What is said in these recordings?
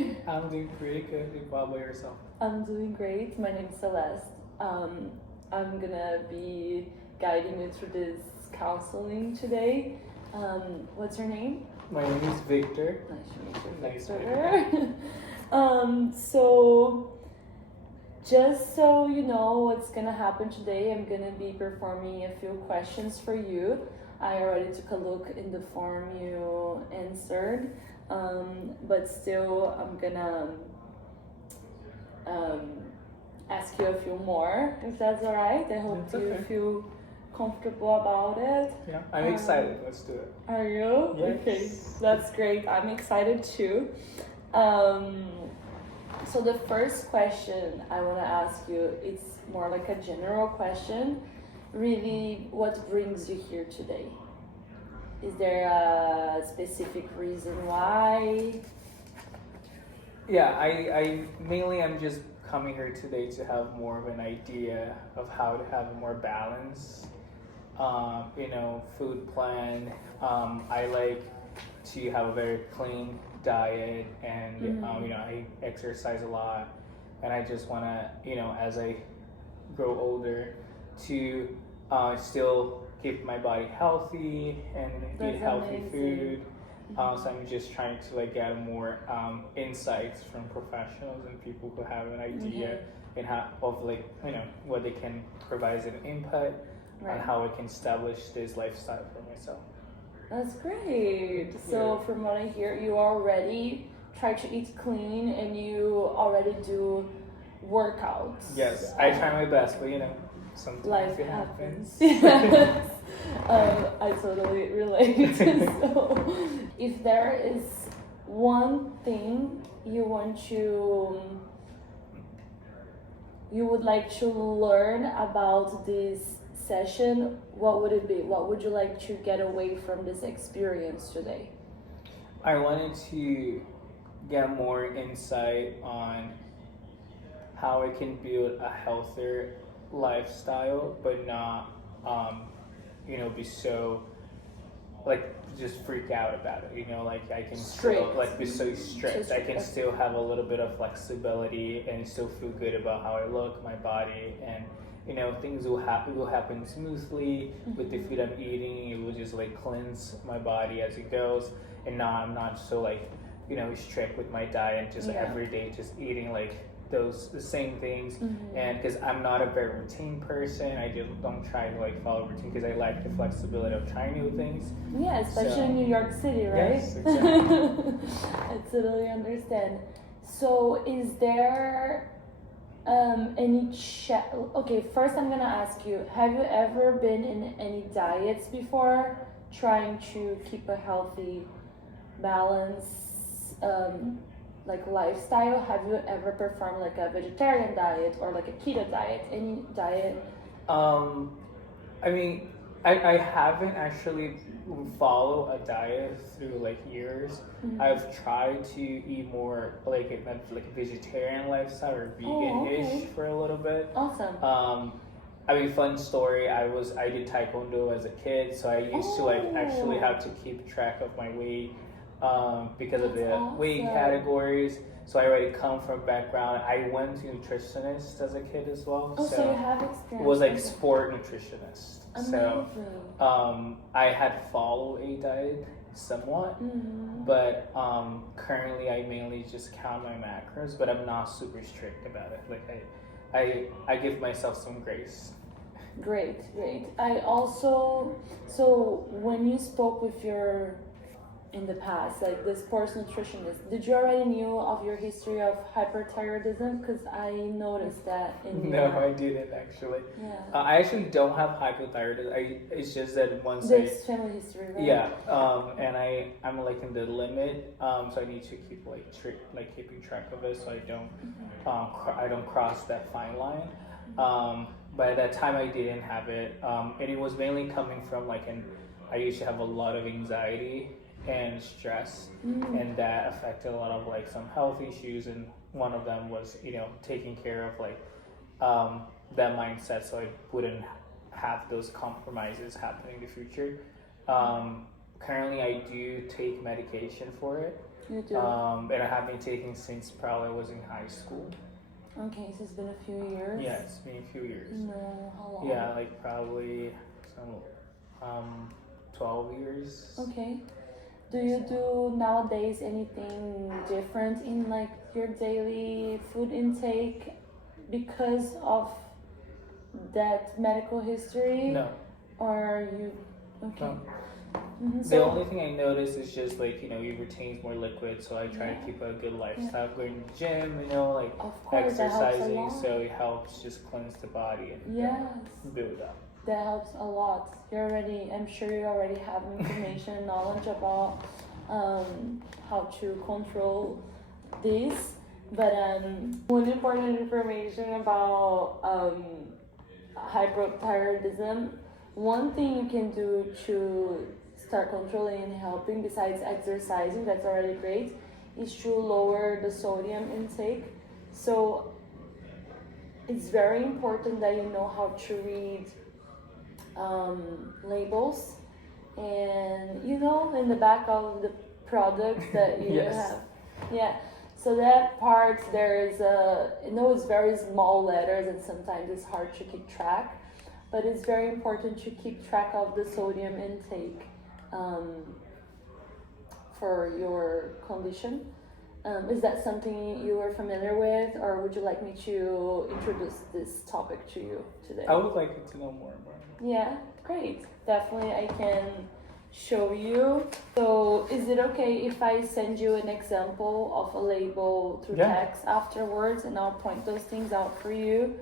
today? I'm doing pretty good. What about yourself? I'm doing great. My name is Celeste. I'm gonna be guiding you through this counseling today. What's your name? My name is Victor. Nice to meet you, Nice to Victor. So just so you know what's gonna happen today, I'm gonna be performing a few questions for you. I already took a look in the form you answered, but still I'm gonna ask you a few more, if that's all right. I hope That's you okay. feel comfortable about it. Yeah, I'm excited. Let's do it. Are you? Yes. Okay, that's great. I'm excited too. So the first question I want to ask you, it's more like a general question. Really, what brings you here today? Is there a specific reason why? Yeah, I mainly I'm just coming here today to have more of an idea of how to have a more balance, food plan. I like to have a very clean diet, and I exercise a lot, and I just want to, as I grow older, to still keep my body healthy and That's eat healthy amazing. food. So I'm just trying to get more insights from professionals and people who have an idea and what they can provide as an input on how I can establish this lifestyle for myself. That's great. So from what I hear, you already try to eat clean and you already do workouts. Yes, I try my best, but sometimes Life it happens. happens. Yes. I totally relate. So if there is one thing you would like to learn about this session, what would it be? What would you like to get away from this experience today? I wanted to get more insight on how I can build a healthier lifestyle, but not, be so just freak out about it. I can still be so strict. I can still have a little bit of flexibility and still feel good about how I look, my body, and things will happen smoothly with the food I'm eating. It will just cleanse my body as it goes, and now I'm not so strict with my diet, just every day just eating the same things. And because I'm not a very routine person, I just don't try to follow routine because I like the flexibility of trying new things. Yeah, especially in New York City, right? Yes, exactly. I totally understand. So is there okay, first I'm gonna ask you, have you ever been in any diets before, trying to keep a healthy balance lifestyle? Have you ever performed a vegetarian diet or a keto diet, any diet? I haven't actually follow a diet through years. I've tried to eat more a vegetarian lifestyle or vegan-ish for a little bit. Awesome. Fun story. I did taekwondo as a kid, so I used to actually have to keep track of my weight because of the weight categories. So I already come from a background. I went to nutritionist as a kid as well. So you have experience. It was sport nutritionist. Amazing. So I had followed a diet somewhat, but currently I mainly just count my macros, but I'm not super strict about it. I give myself some grace. Great. I also, so when you spoke with in the past, the sports nutritionist, did you already knew of your history of hyperthyroidism? Because I noticed that in No, I didn't actually. Yeah. I actually don't have hypothyroidism. It's just that once this family history, right? Yeah, and I'm in the limit, so I need to keep keeping track of it, so I don't cross that fine line. But at that time I didn't have it, and it was mainly coming from I used to have a lot of anxiety and stress, and that affected a lot of some health issues, and one of them was taking care of that mindset, so I wouldn't have those compromises happening in the future. Currently I do take medication for it. You do? And I have been taking since probably I was in high school. Okay, so it's been a few years. Yeah, it's been a few years. No, how long? Yeah, like probably some 12 years. Okay. Do you do nowadays anything different in like your daily food intake because of that medical history? No. Or you okay? No. Mm-hmm. The only thing I notice is just like, you retain more liquid, so I try Yeah. to keep a good lifestyle, going to the gym, like of course, that helps a exercising, lot. so it helps just cleanse the body and Yes. build up. That helps a lot. I'm sure you already have information and knowledge about how to control this. But one important information about hypothyroidism, one thing you can do to start controlling and helping, besides exercising, that's already great, is to lower the sodium intake. So it's very important that you know how to read labels, and in the back of the products that you Yes. have. Yeah. So that part, there's it's very small letters and sometimes it's hard to keep track, but it's very important to keep track of the sodium intake for your condition. Is that something you are familiar with, or would you like me to introduce this topic to you today? I would like to know more about it. Yeah, great. Definitely, I can show you. So, is it okay if I send you an example of a label through Yeah. text afterwards, and I'll point those things out for you?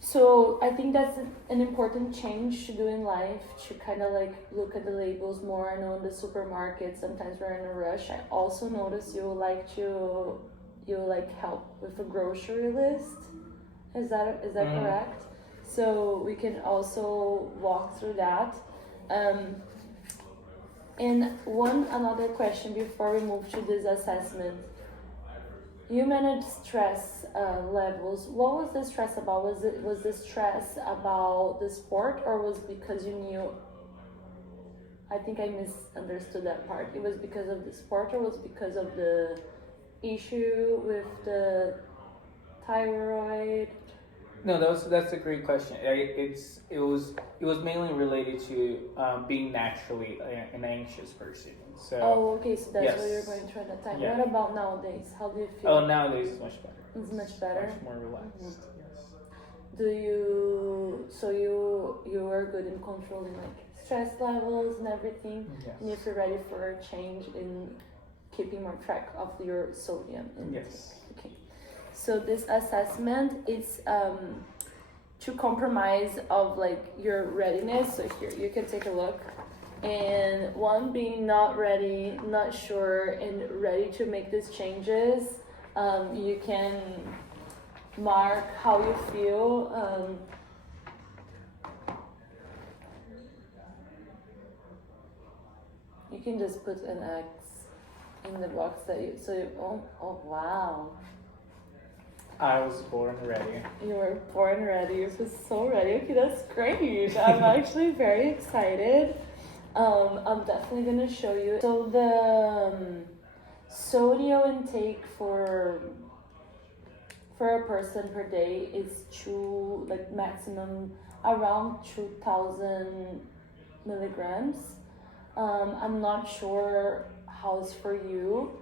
So I think that's an important change to do in life, to kind of like look at the labels more. I know in the supermarket sometimes we're in a rush. I also notice you like help with a grocery list. Is that correct? So we can also walk through that. And another question before we move to this assessment. You managed stress levels. What was the stress about? Was the stress about the sport, or was because you knew? I think I misunderstood that part. It was because of the sport, or was because of the issue with the thyroid? No, that's a great question. It was mainly related to being naturally an anxious person. So. Oh, okay. So that's Yes. what you're going through at that time. Yeah. What about nowadays? How do you feel? Oh, nowadays it's much better. It's much better. Much more relaxed. Yes. Do you? So you are good in controlling like stress levels and everything, Yes. and if you're ready for a change in keeping more track of your sodium intake. Yes. Okay. So this assessment is to compromise of like your readiness. So here you can take a look. And one being not ready, not sure, and ready to make these changes. You can mark how you feel. You can just put an X in the box that you. So you. Oh wow. I was born ready. You were born ready. You're just so ready. Okay, that's great. I'm actually very excited. I'm definitely gonna show you. So the sodium intake for a person per day is maximum around 2,000 milligrams. I'm not sure how it's for you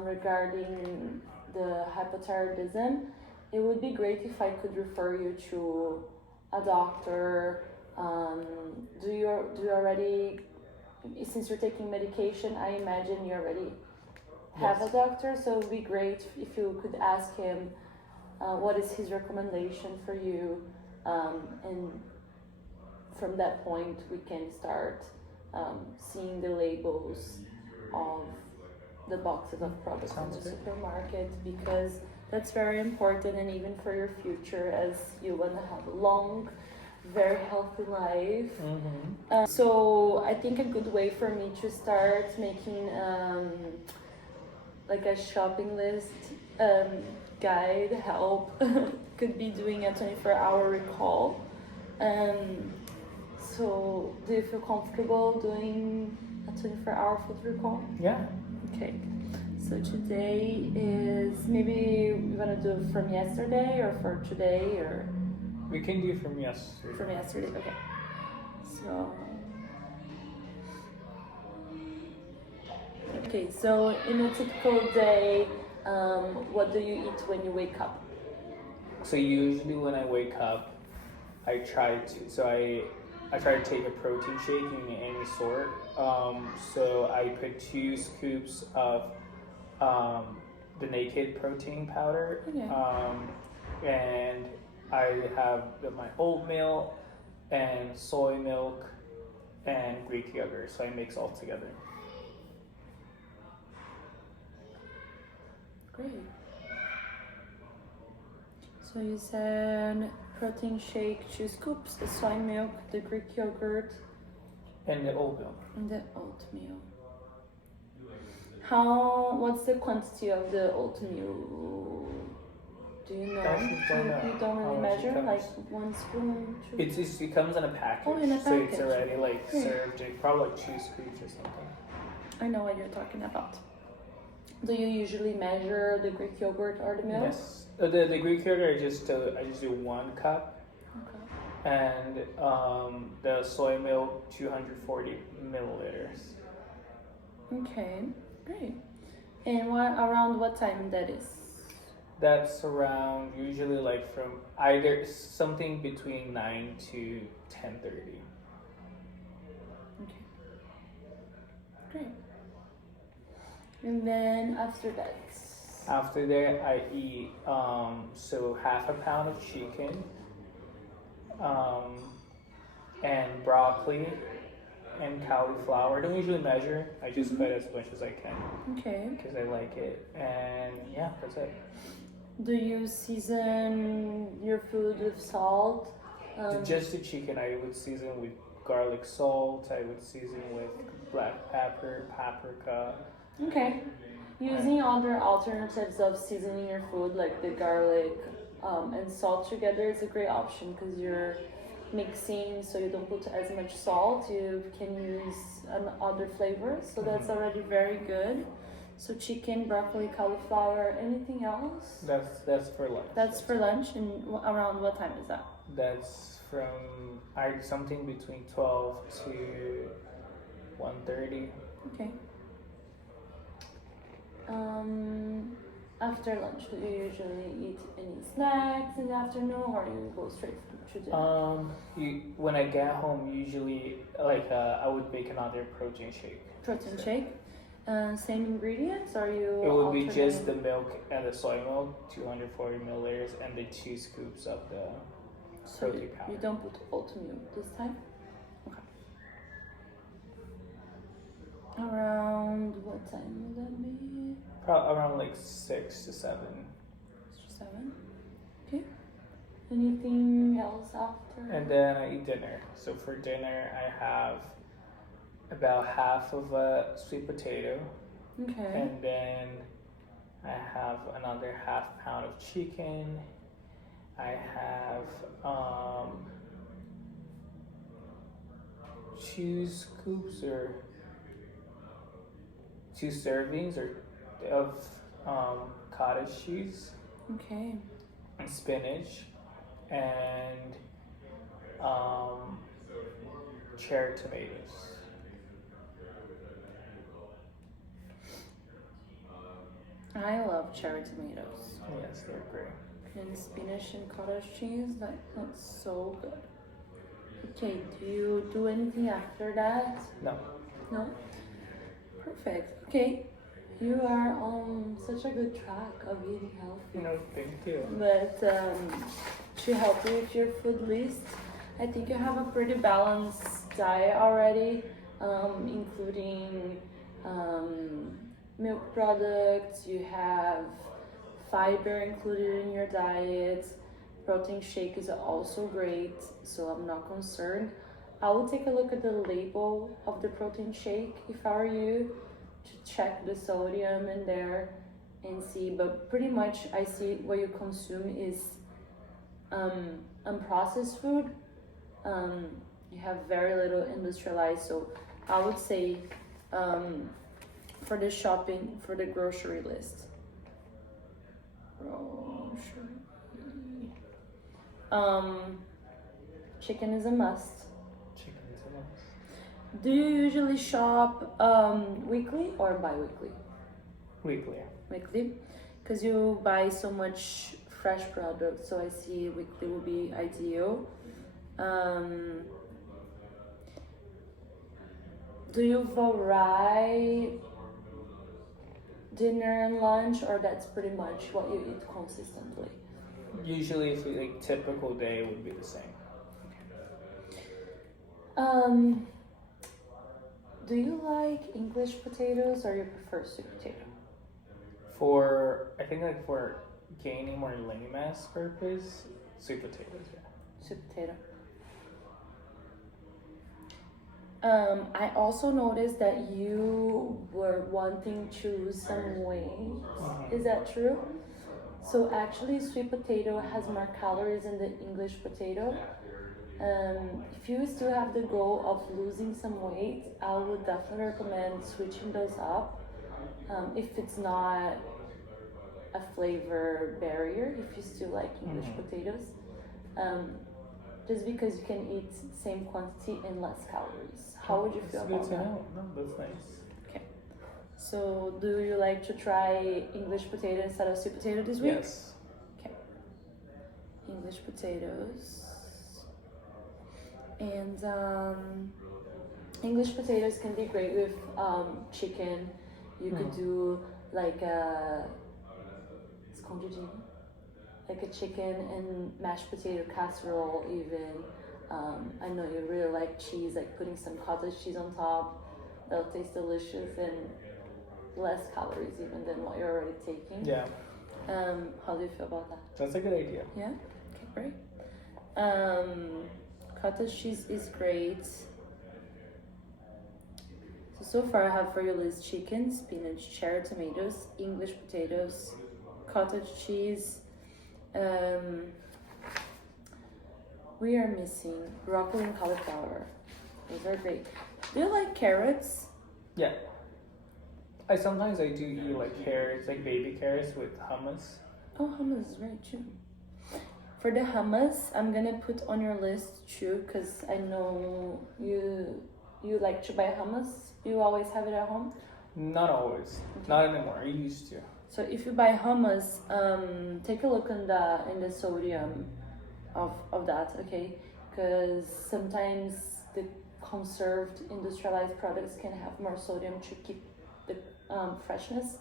regarding the hypothyroidism. It would be great if I could refer you to a doctor. Do you already, since you're taking medication, I imagine you already have Yes. a doctor, so it would be great if you could ask him what is his recommendation for you, and from that point we can start seeing the labels of the boxes of products in Sounds the good. supermarket, because that's very important, and even for your future as you want to have a long, very healthy life. Mm-hmm. So I think a good way for me to start making like a shopping list guide help could be doing a 24-hour recall. So do you feel comfortable doing a 24-hour food recall? Yeah. Okay. So today is maybe we're gonna do it from yesterday or for today or We can do from yesterday. from yesterday. Okay. So. Okay. So in a typical day, what do you eat when you wake up? So usually when I wake up, I try to take a protein shake in any sort. So I put 2 scoops of the naked protein powder, Okay. and I have my oatmeal and soy milk and Greek yogurt. So I mix all together. Great. So you said protein shake, 2 scoops, the soy milk, the Greek yogurt, And the oatmeal. and the oatmeal. What's the quantity of the oatmeal? Do you know? You don't really measure, like 1 spoon, 2? It comes in a package. Oh, in a So it's package. already like Okay. served in probably like 2 scoops or something. I know what you're talking about. Do you usually measure the Greek yogurt or the milk? Yes. The Greek yogurt I just do 1 cup, Okay. and the soy milk 240 milliliters. Okay, great. And around what time that is? That's around usually like from either something between 9 to 10:30. Okay. Great. And then after that? After that, I eat so half a pound of chicken, and broccoli and cauliflower. I don't usually measure. I just put as much as I can Okay. because I like it. And yeah, that's it. Do you season your food with salt? Just the chicken, I would season with garlic salt. I would season with black pepper, paprika. Okay. Using other alternatives of seasoning your food, like the garlic and salt together, is a great option because you're mixing, so you don't put as much salt. You can use other flavors, so that's already very good. So chicken, broccoli, cauliflower, anything else? That's for lunch. That's for lunch, and around what time is that? That's from something between 12 to 1:30. Okay. After lunch, do you usually eat any snacks in the afternoon, or you go straight to dinner? When I get home, usually I would make another protein shake. Protein shake. Same ingredients, or you? It would be just alternate? the milk and the soy milk, 240 milliliters, and the 2 scoops of the So protein powder. you don't put oatmeal this time? Okay. Around what time would that be? Around like 6 to 7. 6 to 7. Okay. Anything else after? And then I eat dinner. So for dinner, I have about half of a sweet potato, Okay. and then I have another half pound of chicken. I have 2 scoops or 2 servings of cottage cheese Okay. and spinach and cherry tomatoes. I love cherry tomatoes. Yes, they're great. And spinach and cottage cheese, that's so good. Okay, do you do anything after that? No. No? Perfect. Okay, you are on such a good track of eating healthy. No, thank you. But to help you with your food list, I think you have a pretty balanced diet already, including milk products, you have fiber included in your diet, protein shake is also great, so I'm not concerned. I will take a look at the label of the protein shake if I were you, to check the sodium in there and see, but pretty much I see what you consume is unprocessed food. You have very little industrialized, so I would say for the shopping, for the grocery list. Grocery. Chicken is a must. Chicken is a must. Do you usually shop weekly or bi-weekly? Weekly. Weekly, because you buy so much fresh products, so I see weekly will be ideal. Do you vary dinner and lunch, or that's pretty much what you eat consistently? Usually, if like typical day would be the same. Do you like English potatoes or you prefer sweet potato? I think like for gaining more lean mass purpose, sweet potatoes. Yeah. Sweet potato. I also noticed that you were wanting to lose some weight. Is that true? So actually, sweet potato has more calories than the English potato. If you still have the goal of losing some weight, I would definitely recommend switching those up. If it's not a flavor barrier, if you still like English potatoes. Just because you can eat same quantity and less calories. How would you feel about That's good to know. No, that's nice. Okay. So, do you like to try English potato instead of sweet potato this week? Yes. Okay. English potatoes. And English potatoes can be great with chicken. You could do like a escondidinho, like a chicken and mashed potato casserole even. I know you really like cheese, like putting some cottage cheese on top. That'll taste delicious and less calories even than what you're already taking. Yeah. How do you feel about that? That's a good idea. Yeah? Okay, great. Cottage cheese is great. So far I have for your list chicken, spinach, cherry tomatoes, English potatoes, cottage cheese. We are missing broccoli and cauliflower. Those are great. Do you like carrots? Yeah. I sometimes do eat like carrots, like baby carrots with hummus. Oh, hummus is great too. For the hummus, I'm gonna put on your list too, because I know you like to buy hummus. You always have it at home? Not always. Okay. Not anymore. I used to. So if you buy hummus, take a look in the sodium of that, okay? Because sometimes the conserved industrialized products can have more sodium to keep the freshness.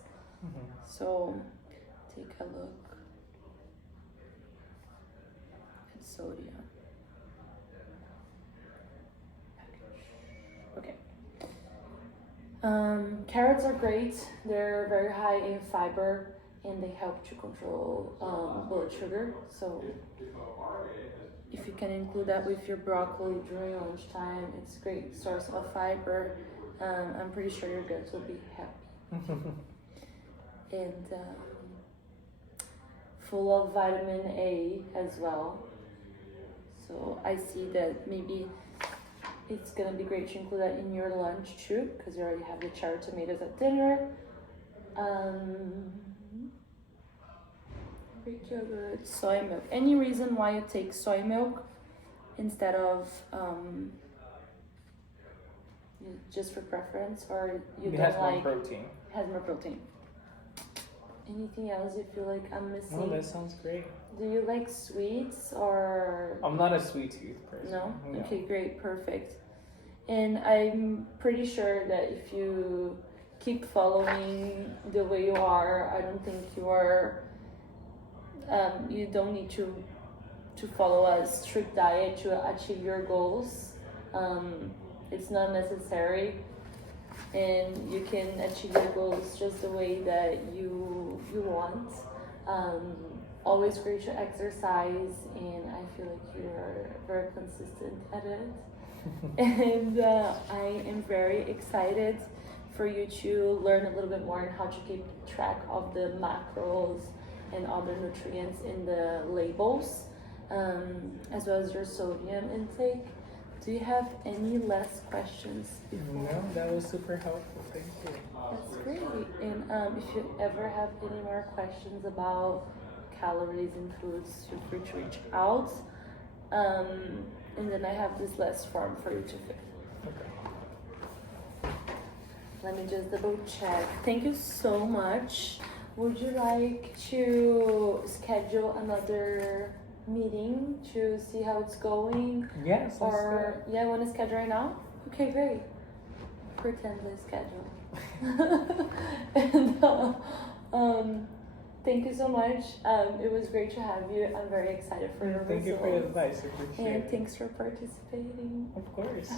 So take a look at sodium. Okay. Carrots are great. They're very high in fiber and they help to control blood sugar. So if you can include that with your broccoli during lunchtime, it's a great source of fiber. I'm pretty sure your guts will be happy. And full of vitamin A as well. So I see that maybe it's gonna be great to include that in your lunch too, because you already have the cherry tomatoes at dinner. Greek yogurt, soy milk. Any reason why you take soy milk instead of just for preference, or you it don't has like? more protein. It has more protein. Anything else you feel like I'm missing? Oh, that sounds great. Do you like sweets or? I'm not a sweet tooth person. No? Okay, great, perfect. And I'm pretty sure that if you keep following the way you are, I don't think you are. You don't need to follow a strict diet to achieve your goals. It's not necessary, and you can achieve your goals just the way that you want. Always great to exercise, and I feel like you are very consistent at it. And I am very excited for you to learn a little bit more on how to keep track of the macros and other nutrients in the labels, as well as your sodium intake. Do you have any last questions before? No, that was super helpful. Thank you. That's great. And if you ever have any more questions about calories in foods, feel free to reach out. And then I have this last form for you to fill. Okay. Let me just double check. Thank you so much. Would you like to schedule another meeting to see how it's going? Yes. Or yeah, want to schedule right now? Okay, great. Pretend to schedule. And thank you so much. It was great to have you. I'm very excited for your Thank results. you for your advice. I appreciate And it. thanks for participating. Of course.